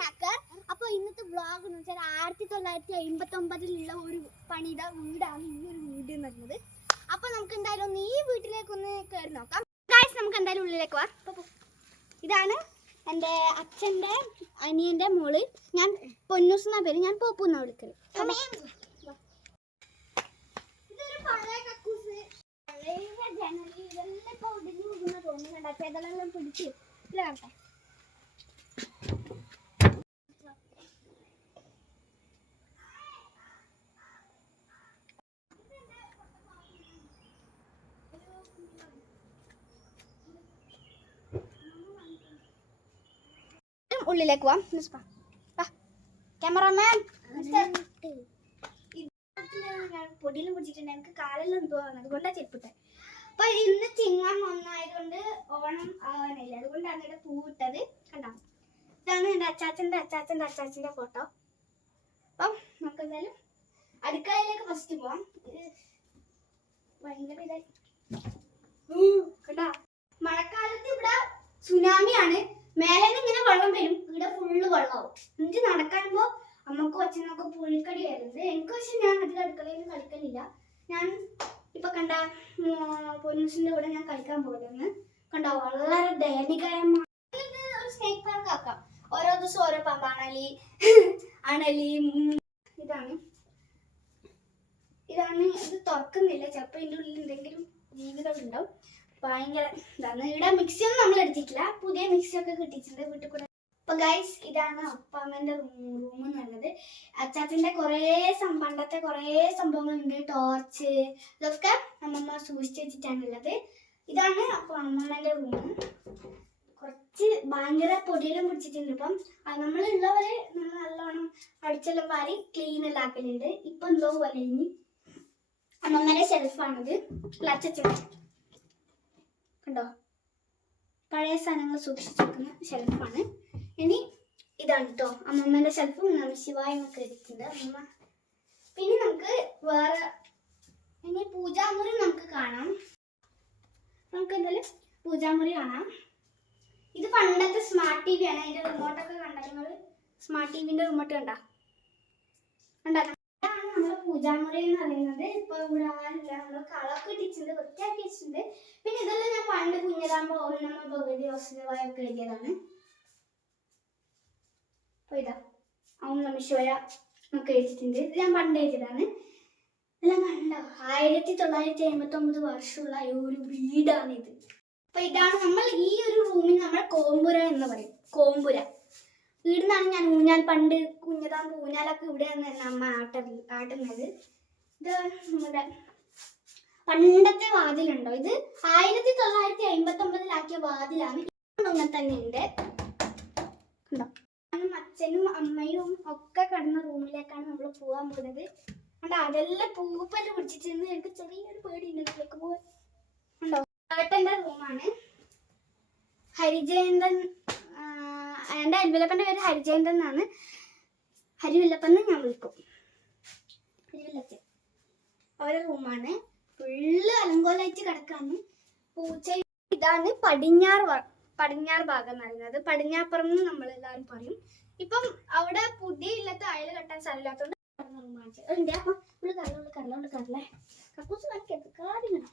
Hacker. അപ്പോൾ ഇന്നത്തെ vlog എന്ന് വെച്ചാൽ 1959 ഒരു പണിത വീടാണ് ഈ ഒരു വീട് എന്ന് പറയുന്നത്. അപ്പോൾ നമുക്ക് എന്തായാലും ഈ വീട്ടിലേക്കൊന്ന് കയറി നോക്കാം. ഗായ്സ്, നമുക്ക് എന്തായാലും ഉള്ളിലേക്ക് പോവാം. ഇതാണ് എൻ്റെ അച്ഛൻ്റെ അനിയൻ്റെ മോള്. ഞാൻ പൊന്നൂസ് എന്നാ പേര്, ഞാൻ പോപ്പു എന്നാ വിളിക്കല്. ഇതൊരു പഴയ കക്കൂസ്, പഴയ ജനലി, ഇതെല്ലാം ഇപ്പോൾ ഒടിഞ്ഞു പോകുന്ന തോന്നുന്നുണ്ട്. അപ്പോൾ ഇതെല്ലാം പിടിച്ച് ഇല്ല കാണട്ടെ. ഉള്ളിലേക്ക് പോവാം. ക്യാമറമാൻ പൊടിയിലും പിടിച്ചിട്ടുണ്ട്. എനിക്ക് കാലെല്ലാം എന്തോന്ന്, അതുകൊണ്ടാണ് ചെരുപ്പിട്ടെ. അപ്പൊ ഇന്ന് ചിങ്ങം ഒന്നായതുകൊണ്ട് ഓണം ആവാനില്ല, അതുകൊണ്ടാണ് ഇവിടെ പൂവിട്ടത്. കണ്ടോ, ഇതാണ് എൻ്റെ അച്ചാച്ചൻ്റെ ഫോട്ടോ. അപ്പം നമുക്ക് എന്തായാലും അടുക്കളയിലേക്ക് ഫസ്റ്റ് പോവാം. ഭയങ്കര ഇതായി കണ്ടോ, മഴക്കാലത്ത് ഇവിടെ സുനാമിയാണ്. മേലേന്ന് ഇങ്ങനെ വെള്ളം വരും, ഇവിടെ ഫുള്ള് വെള്ളമാവും. എന്നിട്ട് നടക്കാനുമ്പോ അമ്മക്കും അച്ഛനൊക്കെ പുഴിക്കടി വരുന്നത്. എനിക്ക് പക്ഷെ ഞാൻ അധികം അടുക്കളയിൽ കളിക്കലില്ല. ഞാൻ ഇപ്പൊ കണ്ട പൊന്നൂസിന്റെ കൂടെ ഞാൻ കളിക്കാൻ പോകുന്നത് കണ്ടോ, വളരെ ദയനീയമായ ഒരു സ്നേക് പാർക്ക് ആക്കാം. ഓരോ ദിവസം ഓരോ പാമ്പ്, അണലി. ഇതാണ് ഇത് തുറക്കുന്നില്ല, ചിലപ്പോ ഇതിൻ്റെ ഉള്ളിൽ എന്തെങ്കിലും ജീവികൾ ഉണ്ടാവും. ഭയങ്കര ഇതാണ്. ഇവിടെ മിക്സി ഒന്നും നമ്മൾ എടുത്തിട്ടില്ല, പുതിയ മിക്സി ഒക്കെ കിട്ടിയിട്ടുണ്ട് വീട്ടിൽ കൂടെ. അപ്പൊ ഗൈസ്, ഇതാണ് അപ്പാമ്മന്റെ റൂം എന്ന് പറയുന്നത്. അച്ചാച്ചന്റെ പണ്ടത്തെ കുറേ സംഭവങ്ങളുണ്ട്. ടോർച്ച്, ഇതൊക്കെ അമ്മമ്മ സൂക്ഷിച്ച് വെച്ചിട്ടാണുള്ളത്. ഇതാണ് അപ്പൊ അമ്മമ്മന്റെ റൂം. കുറച്ച് ഭയങ്കര പൊടിയെല്ലാം പിടിച്ചിട്ടുണ്ട്. ഇപ്പം നമ്മളുള്ളവരെ നമ്മൾ നല്ലോണം അടിച്ചെല്ലാം വാരി ക്ലീൻ എല്ലാം ആക്കലുണ്ട്. ഇപ്പൊ എന്തോ പോലെ ഇനി അമ്മമ്മന്റെ ഷെൽഫാണിത്. അച്ചച്ചൻ കണ്ടോ, പഴയ സാധനങ്ങൾ സൂക്ഷിച്ചു വെക്കുന്ന ഷെൽഫാണ്. ഇനി ഇതാണ് കേട്ടോ അമ്മമ്മേൻ്റെ ഷെൽഫ്. നമശിവായൊക്കെ എടുത്തിട്ടുണ്ട് അമ്മമ്മ. പിന്നെ നമുക്ക് വേറെ ഇനി പൂജാമുറി നമുക്ക് കാണാം. നമുക്ക് എന്തായാലും പൂജാമുറി കാണാം. ഇത് പണ്ടത്തെ സ്മാർട്ട് ടി വി ആണ്. അതിൻ്റെ റിമോട്ടൊക്കെ കണ്ട നിങ്ങൾ, സ്മാർട്ട് ടിവിൻ്റെ റിമോട്ട് കണ്ടാ. ഇതാണ് നമ്മുടെ പൂജാമുറി എന്ന് പറയുന്നത്. ഇപ്പൊ ഇവിടെ ആരില്ല, നമ്മൾ കളൊക്കെ ഇട്ടിട്ടുണ്ട്, വൃത്തിയാക്കി വെച്ചിട്ടുണ്ട്. പിന്നെ ഇതെല്ലാം ഞാൻ പണ്ട് കുഞ്ഞിതാകുമ്പോ ഓർമ്മ പകുതി വസുദേവായൊക്കെ എഴുതിയതാണ്. അപ്പൊ ഇതാ ഓം നമഃ ശിവായ ഒക്കെ എഴുതിയിട്ടുണ്ട്. ഇത് ഞാൻ പണ്ട് എഴുതിയതാണ്. ഇതെല്ലാം കണ്ടോ, 1959 വർഷമുള്ള ഒരു വീടാണിത്. അപ്പൊ ഇതാണ് നമ്മൾ ഈ ഒരു റൂമിൽ നമ്മൾ കോമ്പുര എന്ന് പറയും. കോമ്പുര വീടിനാണ് ഞാൻ ഊഞ്ഞാൽ പണ്ട് കുഞ്ഞതാകുമ്പോ ഊഞ്ഞാലൊക്കെ ഇവിടെയാണ് അമ്മ ആട്ടുന്നത്. ഇത് നമ്മുടെ പണ്ടത്തെ വാതിലുണ്ടോ, ഇത് 1959 വാതിലാണ്. അങ്ങനെ തന്നെ ഉണ്ട്. അച്ഛനും അമ്മയും ഒക്കെ കിടന്ന റൂമിലേക്കാണ് നമ്മൾ പോകാൻ പോകുന്നത്. കണ്ടോ, അതെല്ലാം പൂപ്പല് പിടിച്ചിട്ട് എനിക്ക് ചെറിയൊരു പേടി ഇതിലേക്ക് പോകാൻ. കണ്ടോ, ഏട്ടൻ്റെ റൂമാണ്. ഹരിജയന്തൻ, എൻ്റെ അരിവിലപ്പൻ്റെ പേര് ഹരിജയന്തൻ എന്നാണ്. ഹരിവില്ലപ്പന്ന് ഞാൻ വിളിക്കും, ഹരിവില്ലച്ചൻ. അവരുടെ റൂമാണ്. ഫുള്ള് അലങ്കോലായിട്ട് കിടക്കാണ്. പൂച്ച. ഇതാണ് പടിഞ്ഞാറ് ഭാഗം എന്ന് പറയുന്നത്. പടിഞ്ഞാപ്പുറം എന്ന് നമ്മൾ എല്ലാവരും പറയും. ഇപ്പം അവിടെ പുതിയ ഇല്ലാത്ത അയൽ കെട്ടാൻ സ്ഥലമില്ലാത്തതുകൊണ്ട് ഉണ്ട്. അപ്പം കറലേ കക്കൂസ് കാണിക്കരുത്, കാര്യങ്ങൾ.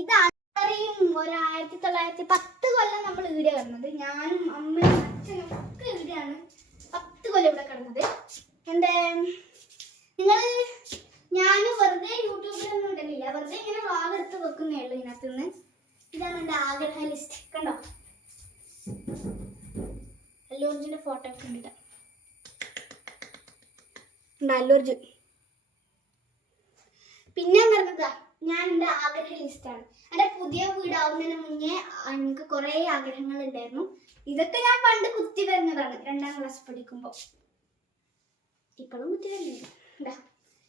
ഇതാണ് ഒരു 1910 കൊല്ലം നമ്മൾ ഇവിടെ കിടന്നത്. ഞാനും അമ്മയും അച്ഛനും ഒക്കെ ഇവിടെയാണ് 10 കൊല്ലം ഇവിടെ കിടന്നത്. ഞാൻ വെറുതെ യൂട്യൂബിലൊന്നും ഇടലില്ല, വെറുതെ ഇങ്ങനെ വ്ളോഗ് എടുത്ത് വെക്കുന്നേ ഉള്ളൂ ഇതിനകത്ത് നിന്ന്. ഇതാണ് എൻ്റെ ആഗ്രഹ ലിസ്റ്റ്. കണ്ടോ, അല്ലു അർജുൻ്റെ ഫോട്ടോ ഒക്കെ ഉണ്ട്. അല്ലു അർജുൻ. പിന്നെ പറഞ്ഞതാ, ഞാൻ എൻ്റെ ആഗ്രഹ ലിസ്റ്റാണ്. എൻ്റെ പുതിയ വീടാവുന്നതിന് മുന്നേ എനിക്ക് കുറേ ആഗ്രഹങ്ങൾ ഉണ്ടായിരുന്നു. ഇതൊക്കെ ഞാൻ പണ്ട് കുത്തി വരുന്നതാണ് 2ാം ക്ലാസ് പഠിക്കുമ്പോൾ. ഇപ്പോഴും കുത്തി വരുന്നുണ്ട്.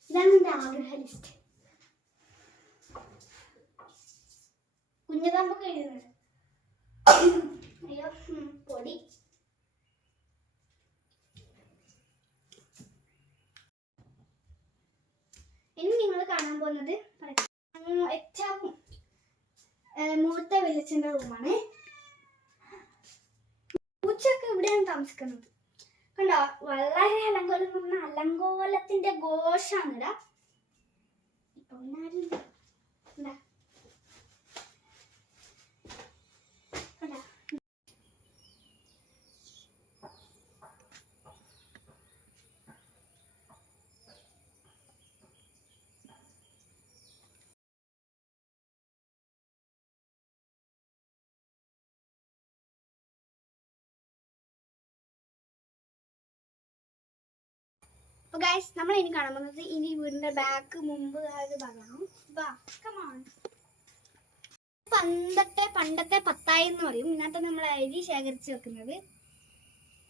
ഇതാണ് എൻ്റെ ആഗ്രഹ ലിസ്റ്റ്. കുഞ്ഞതാകുമ്പോൾ കഴിയുന്നത്. അയ്യോ പൊടി. ഇനി നിങ്ങൾ കാണാൻ പോകുന്നത് ഏറ്റവും മൂത്ത വെളിച്ചൻ്റെ റൂമാണ്. ഇവിടെയാണ് താമസിക്കുന്നത്. കണ്ടോ, വളരെ അലങ്കോലം എന്ന് പറഞ്ഞാൽ അലങ്കോലത്തിന്റെ ഘോഷാണ് ഇടാ. ഇപ്പൊ എന്താ അപ്പൊ ഗൈസ്, നമ്മൾ ഇനി കാണാൻ പോകുന്നത് ഇനി വീടിന്റെ ബാക്ക് മുമ്പ് അത് ഭാഗമാണ്. പണ്ടത്തെ പത്തായം എന്ന് പറയും. ഇതിനകത്ത് നമ്മൾ അരി ശേഖരിച്ച് വെക്കുന്നത്.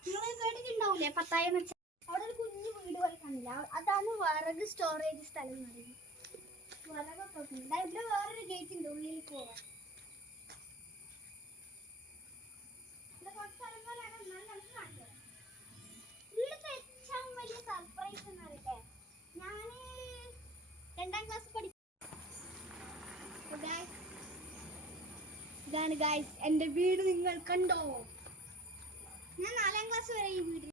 നിങ്ങൾ കേട്ടിട്ടുണ്ടാവൂലേ പത്തായം എന്ന് വെച്ചാൽ? അവിടെ ഒരു കുഞ്ഞു വീട് പോലെ കാണില്ല, അതാണ് വിറക് സ്റ്റോറേജ് സ്ഥലം എന്ന് പറയുന്നത്. വിറകൊക്കെ വെക്കുന്നത്. ഇവിടെ വേറൊരു ഗേറ്റ് ഉണ്ട് ഉള്ളിൽ പോവാൻ. സർപ്രൈസ് എന്ന് പറയട്ടെ, ഞാന് 2ാം ക്ലാസ് പഠിക്കും. ഇതാണ് ഗൈസ് എന്റെ വീട്. നിങ്ങൾ കണ്ടോ? ഞാൻ 4ാം ക്ലാസ് വരെ ഈ വീട്